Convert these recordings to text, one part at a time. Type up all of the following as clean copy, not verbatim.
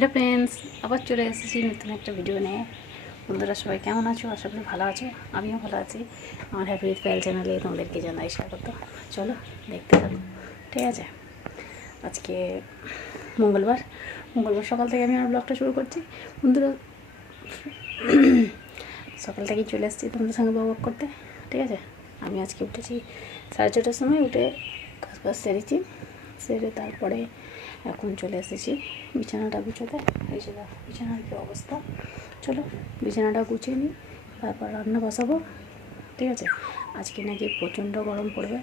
Hello friends, আবার চলে এসেছি নতুন একটা ভিডিও নিয়ে। বন্ধুরা সবাই কেমন আছো? আশা করি ভালো আছো। আমিও ভালো আছি। আমার হ্যাপি উইথ ফাইল চ্যানেলে তোমাদেরকে জানাই স্বাগত। চলো দেখতে থাকো, ঠিক আছে। আজকে মঙ্গলবার সকাল থেকে আমি আমার ব্লগটা শুরু করছি। বন্ধুরা সকাল থেকেই চলে এসেছি তোমাদের সঙ্গে ব্লগ করতে, ঠিক আছে। আমি আজকে উঠেছি 4:30টার সময়, উঠে কাজ বাজ সেরে তারপরে এখন চলে এসেছি বিছানাটা গুছোতে। এই যে দেখো বিছানার কী অবস্থা। চলো বিছানাটা গুছিয়ে নিই, তারপর রান্না বসাবো, ঠিক আছে। আজকে নাকি প্রচণ্ড গরম পড়বে,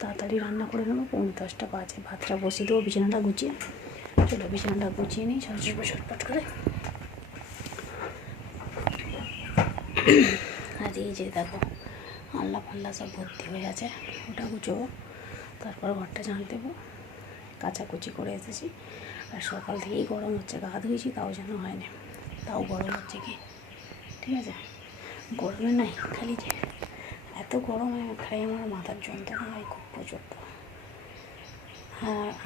তাড়াতাড়ি রান্না করে নেবো। 9:45 বাজে, ভাতটা বসিয়ে দেবো বিছানাটা গুছিয়ে। চলো বিছানাটা গুছিয়ে নিই ছটপট করে। আর এই যে দেখো আল্লা পাল্লা সব ভর্তি হয়ে আছে, ওটা গুছোবো, তারপর ঘরটা ঝাঁট দেবো। কাচাকুচি করে এসেছি, আর সকাল থেকেই গরম হচ্ছে। গা ধুয়েছি তাও যেন হয়নি, তাও গরম হচ্ছে কি, ঠিক আছে। গরমে নাই খালি যে এত গরমে খালি আমার মাথার যন্ত্রণা হয় খুব প্রচণ্ড।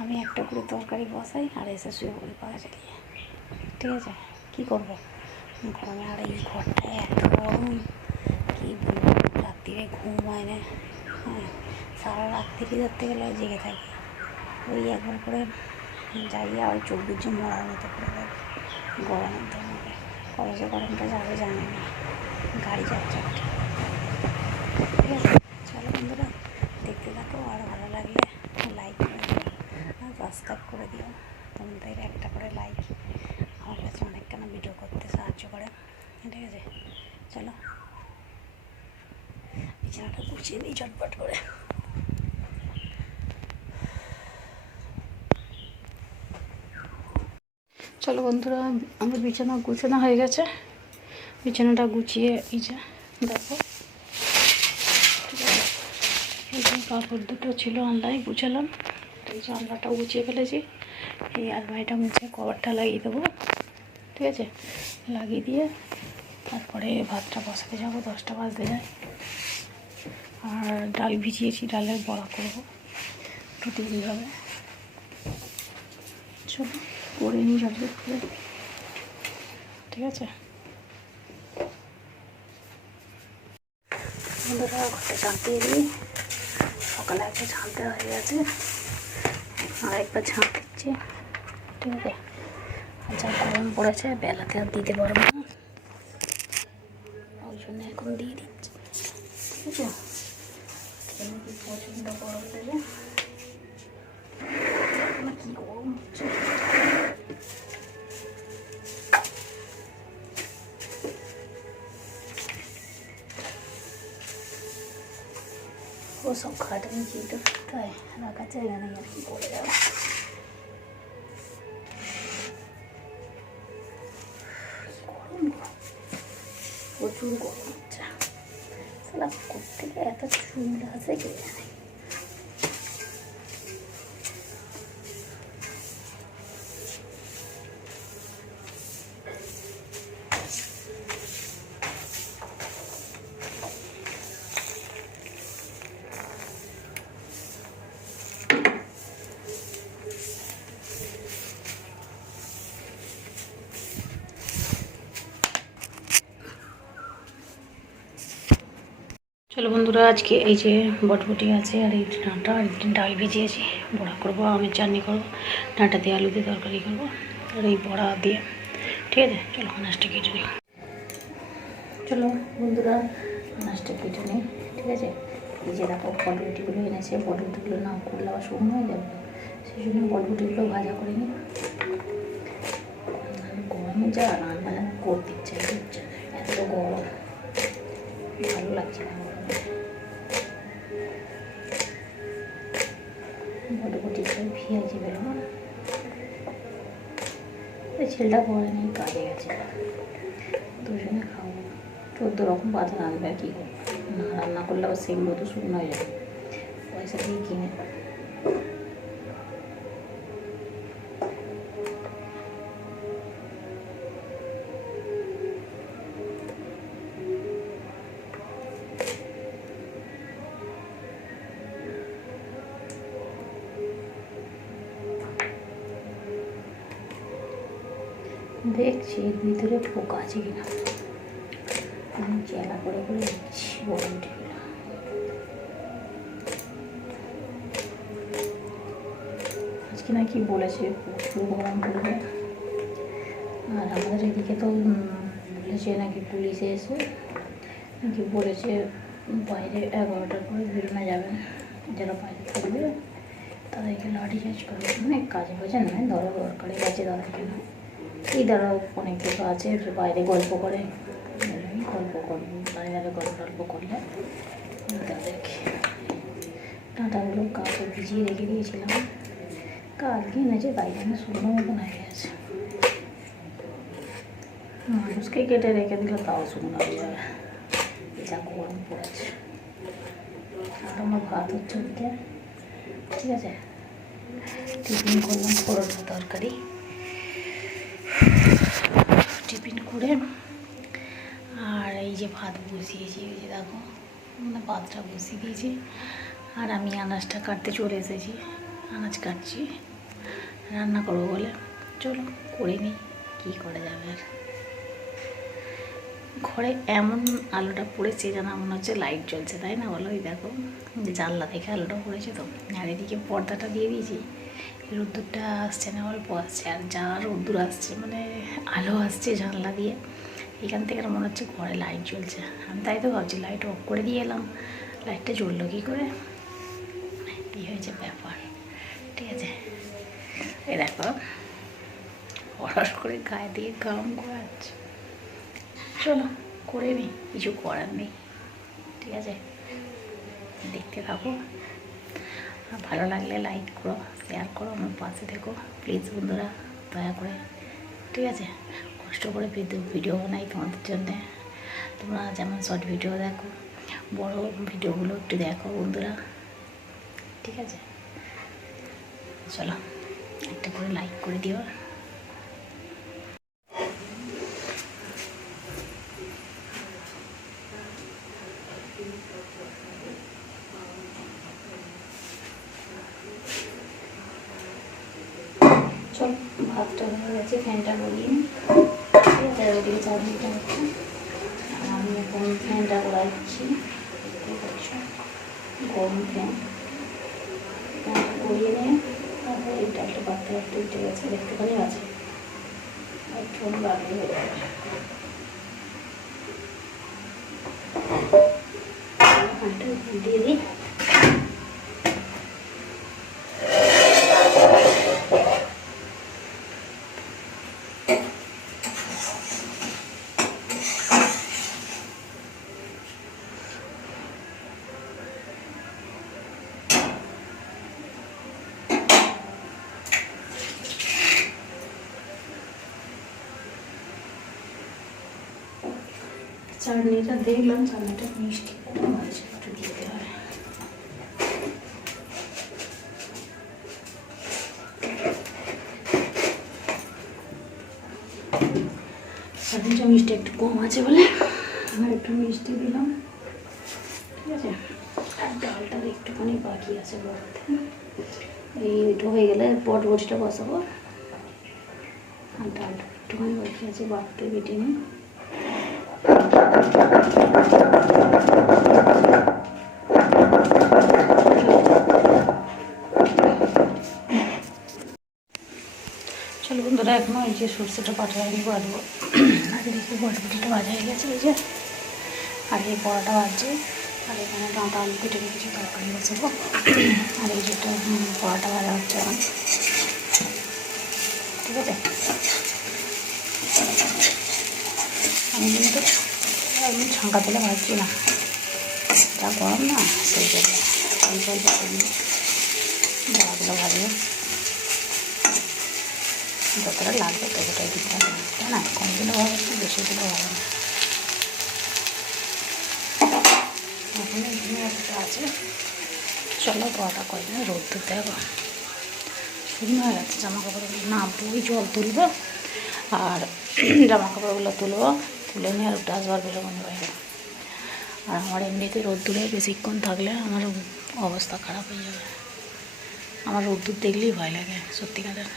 আমি একটা করে তরকারি বসাই আর এসে শুয়ে পড়ি পাখা চালিয়ে, ঠিক আছে। কী করবো গরমে, আর এই ঘরটায় এত গরম কী বলবো। রাত্রিরে ঘুম হয় না, হ্যাঁ, সারা রাত্রি ধরতে গেলে জেগে থাকি। ওই একবার করে যাইয়া ওই চোখ বুঝে মরার মতো করে দেবে গরমের ধরনে। কবে যে গরমটা যাবে জানি না, গাড়ি যাচ্ছে, ঠিক আছে। চলো বন্ধুরা দেখতে থাকো, আর ভালো লাগলে লাইক করে দিও আর সাবস্ক্রাইব করে দিও। তোমাদের একটা করে লাইক আমার কাছে অনেকখানি ভিডিও করতে সাহায্য করে, ঠিক আছে। চলো বিছানাটা গুছিয়ে নিই ঝটপট করে। চলো বন্ধুরা, আমার বিছানা গুছানো হয়ে গেছে। বিছানাটা গুছিয়ে এই যে দেখো, ঠিক আছে। এই যে কাপড় দুটো ছিল আলনায় গুছালাম, এই যে আলনাটাও গুছিয়ে ফেলেছি। এই আলমারিটা মুছে কভারটা লাগিয়ে দেবো, ঠিক আছে। লাগিয়ে দিয়ে তারপরে ভাতটা বসাতে যাবো, 10টা বাজতে যায়। আর ডাল ভিজিয়েছি, ডালের বড়া করবো, রুটি হবে। চলো করে নিই ঝটঝট করে, ঠিক আছে। বন্ধুরা ঘরটা ঝাঁট দিয়ে দিই। সকালে একবার ঝাঁট দেওয়া হয়ে গেছে, আর একবার ঝাঁট দিচ্ছি, ঠিক আছে। আর যা গরম পড়েছে বেলাতে আর দিতে পারবো না, ওই জন্য এখন দিয়ে দিচ্ছি, ঠিক আছে। এমনি প্রচণ্ড গরম দেবে, কী গরম হচ্ছে। वो सब खाटने की तो फिरता है, रखा चाहिए नहीं यार, की बोले যাবে। গরম প্রচুর গরম হচ্ছে, সালা কোত্থেকে এত চুল আসে কে জানে। চলো বন্ধুরা, আজকে এই যে বটবটি আছে আর এই ডাঁটা আর ডাল ভিজিয়েছি, বড়া করবো, আমের চাটনি করবো, ডাঁটা দিয়ে আলু দিয়ে তরকারি করবো, আর এই বড়া দিয়ে, ঠিক আছে। চলো আনাজটা কেটে নিই। চলো বন্ধুরা আনাজটা কেটে নিই, ঠিক আছে। এই যে দেখো বটবটিগুলো এনেছে, বটবটিগুলো না করলে আবার শুকনো হয়ে যাবে, সেই জন্য বটবটিগুলো ভাজা করে নিই। গরমে যা রান্না করতে ইচ্ছা হচ্ছে, এত গরম ভালো লাগছে না বটবটি ভিয়াজি বেরোবো না। ছেলেটা পরে নিয়ে কাজে গেছে, দুজনে খাবো। 14 রকম পাতা রাঁধবে, আর কী করবো, না রান্না করলে আবার সেগুলো তো শুকনো হয়ে যাবে, পয়সা দিয়ে কিনে। দেখছি এর ভিতরে পোকা আছে কিনা, আমি চেলা করে করে দিচ্ছি বড় টিফিন। আজকে নাকি বলেছে প্রচুর গরম পড়বে, আর আমাদের এদিকে তো বলেছে নাকি পুলিশে এসে নাকি বলেছে বাইরে 11টার পরে বেরোনো যাবে না, যারা বাইরে করবে তাদেরকে লাঠিচার্জ করবে। অনেক কাজে বাজে নয়, ধরো দরকারি কাজে তাদেরকে না, এই ধরো অনেক কিছু আছে যে বাইরে গল্প করে, গল্প করবো দাঁড়িয়ে গল্প করলে তাদেরকে ডাঁটাগুলো কাকে ভিজিয়ে রেখে দিয়েছিলাম, কালকে এনেছে তাই জন্য শুকনো মতন হয়ে গেছে। মানুষকে কেটে রেখে দিলে তাও শুকনো হয়ে যাবে, যা গরম পড়েছে। আর আমার ভাত হচ্ছে ওদিকে, ঠিক আছে। টিফিন করলাম পরোটা তরকারি, টিফিন করে আর এই যে ভাত বসিয়েছি, ওই যে দেখো মানে ভাতটা বসিয়ে দিয়েছি। আর আমি আনাজটা কাটতে চলে এসেছি, আনাজ কাটছি রান্না করবো বলে। চলো করে নিই, কী করা যাবে। আর ঘরে এমন আলোটা পড়েছে যেন মনে হচ্ছে লাইট জ্বলছে, তাই না বলো? ওই দেখো জানলা থেকে আলোটা পড়েছে তো, আর এদিকে পর্দাটা দিয়ে দিয়েছি, রোদ্দুরটা আসছে না অল্প আসছে, আর যা রোদ্দুর আসছে মানে আলো আসছে জানলা দিয়ে, এখান থেকে মনে হচ্ছে ঘরে লাইট জ্বলছে। আমি তাই তো ভাবছি লাইট অফ করে দিয়ে এলাম, লাইটটা জ্বললো কী করে, এই হয়েছে ব্যাপার। ঠিক আছে, এই দেখো হঠাৎ করে গায়ে দিয়ে গাম করাচ্ছে। চলো করে নিই, কিছু করার নেই, ঠিক আছে। দেখতে থাকো, আর ভালো লাগলে লাইক করো, শেয়ার করো, আমার পাশে থেকো প্লিজ বন্ধুরা, দয়া করে, ঠিক আছে। কষ্ট করে ভিডিও বানাই তোমাদের জন্যে, তোমরা যেমন শর্ট ভিডিও দেখো, বড় ভিডিওগুলো একটু দেখো বন্ধুরা, ঠিক আছে। চলো একটা করে লাইক করে দিও। চল ভাতটা হয়ে গেছে, ফ্যানটা বলিয়ে ঠিক আছে, ওদিকে চাটনিটা হচ্ছে, আর আমি এখন ফ্যানটা করাচ্ছি, দেখতে পাচ্ছ গরম ফ্যান, ফ্যানটা করিয়ে নিয়ে তারপরে এই ডালটা বাড়তে বাড়তে উঠে গেছে, দেখতে পারি আছে একটু বাড়লে হয়ে যাবে। ফ্যানটা দিয়ে দিই। চাটনিটা দেখলাম, চাটনিটা মিষ্টি কম আছে, একটু দিতে হবে। চাটনিটা মিষ্টি একটু কম আছে বলে আমার একটু মিষ্টি দিলাম, ঠিক আছে। আর ডালটা একটুখানি বাকি আছে বলতে, এইটা হয়ে গেলে বটবটিটা বসাবো, আর ডালটা একটুখানি বাকি আছে বাড়তে, বেটে নিই। চলো বন্ধুরা, এখনও এই যে সরষেটা বাটা হয়নি, বাটবো। আর এদিকে বটবটিটা ভাজা হয়ে গেছে এই যে, আর এই বড়াটা ভাজছে, আর এখানে ডাঁটা আলু কেটে রেখেছি, তরকারি বসাবো। আর এই যেটা বড়াটা ভাজা হচ্ছে এখন, ঠিক আছে। আমি কিন্তু এমনি ছাঁকা তেলে ভাজছি না, যা গরম না সেই জন্য অল্প অল্প করে বড়াগুলো ভাজবো, যতটা লাগবে ততটাই দিতে হবে, তাই না? কম দিলেও হবে না, বেশি দিলেও হবে না। এখন এখানে একটা আছে, চলো বড়াটা কয়েকদিন রোদ দিতে হবে। শুকনো হয়ে গেছে, জামা কাপড়গুলো না বই জল তুলবো, আর জামা কাপড়গুলো তুলবো, তুলে নিয়ে আর ওটা আসবার বেরোবো বাইরে। আর আমার এমনিতে রোদ্দুরে বেশিক্ষণ থাকলে আমার অবস্থা খারাপ হয়ে যাবে, আমার রোদ্দুর দেখলেই ভয় লাগে সত্যিকারের।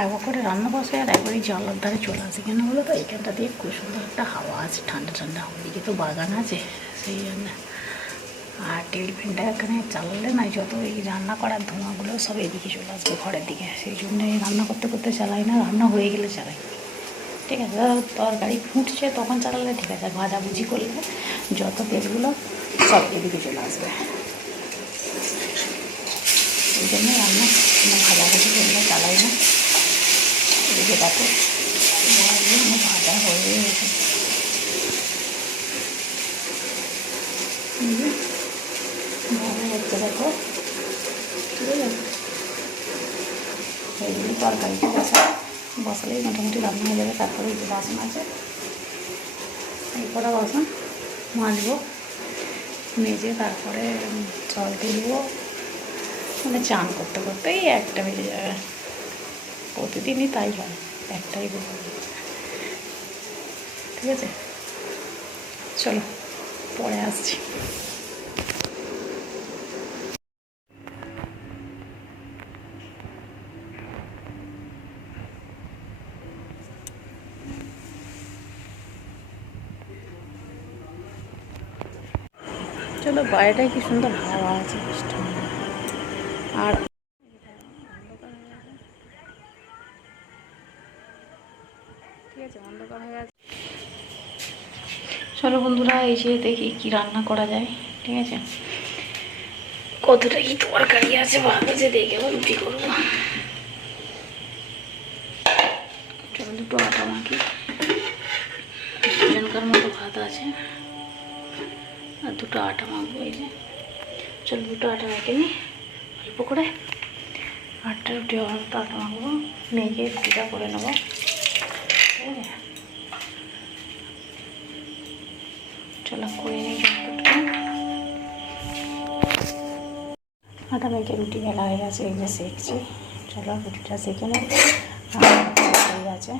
একবার করে রান্না বসে আর একবারই জানলার ধারে চলে আসে, কেন বলো তো এখানটা দিয়ে খুব সুন্দর একটা হাওয়া আছে, ঠান্ডা ঠান্ডা। ওইদিকে তো বাগান আছে, সেই জন্য। আর টেবিল ফ্যানটা এখানে চালালে না, যত এই রান্না করার ধোঁয়াগুলো সব এদিকে চলে আসবে ঘরের দিকে, সেই জন্য রান্না করতে করতে চালাই না, রান্না হয়ে গেলে চালাই। ঠিক আছে, তরকারি ফুটছে তখন চালালে ঠিক আছে, ভাজাভুজি করলে যত তেলগুলো সব এদিকে চলে আসবে, এই জন্য রান্না ভাজাভুজি করলে চালাই না। এদিকে দেখো ভাজা হয়ে গেছে, ভাজা হচ্ছে দেখো, ঠিক আছে। এইগুলি তরকারিটা বসালেই মোটামুটি রান্না হয়ে যাবে। তারপরে যে বাসন আছে এই কটা বাসন মাজবো, মেজে তারপরে জল তুলবো, মানে চান করতে করতেই একটা বেজে যাবে। প্রতিদিনই তাই হয়, একটাই বেজে যাবে। ঠিক আছে, চলো পরে আসছি। চলো, বাইরেটায় কি সুন্দর হাওয়া আছে, বৃষ্টি আর ঠিক আছে, অন্ধকার হয়ে আছে। চলো বন্ধুরা, এই যে দেখি কি রান্না করা যায়। ঠিক আছে, কতটা কি তরকারি আছে, ভাত আছে, দেখে আবার রুটি করবো। চলো দুটো আটা মাখি, দুজনকার মতো ভাত আছে, আর দুটো আটা মাখবো। এই যে চলো দুটো আটা মেখে নিই অল্প করে, 8টা রুটি হওয়ার মতো আটা মাখবো, মেখে রুটিটা করে নেবো। ঠিক আছে, চলো করে নিই যতটুকু। আটা মেখে রুটি বেলা হয়ে গেছে, এই যে সেঁকছি। চলো রুটিটা সেঁকে নেই, হয়ে গেছে,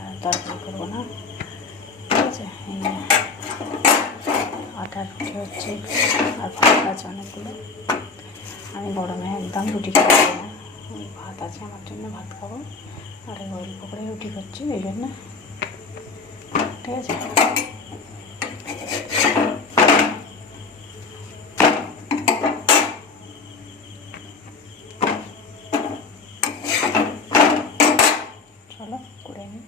আর তরকারি করবো না। ঠিক আছে, এই আটার রুটি হচ্ছে, আর ভাত আছে অনেকগুলো। আমি গরমে একদম রুটি খাবো না, ওই ভাত আছে আমার জন্য, ভাত খাবো। আর অল্প করে রুটি করছি এই জন্য। ঠিক আছে, চলো করে নিই,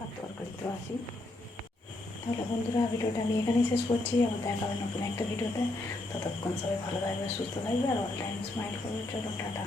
আর তরকারিতেও আসি। তাহলে বন্ধুরা, ভিডিওটা আমি এখানেই শেষ করছি। আবার দেখা হবে নতুন একটা ভিডিওতে। ততক্ষণ সবাই ভালো থাকবে, সুস্থ থাকবে, আর অল টাইম স্মাইল করবে। চলো টাটা।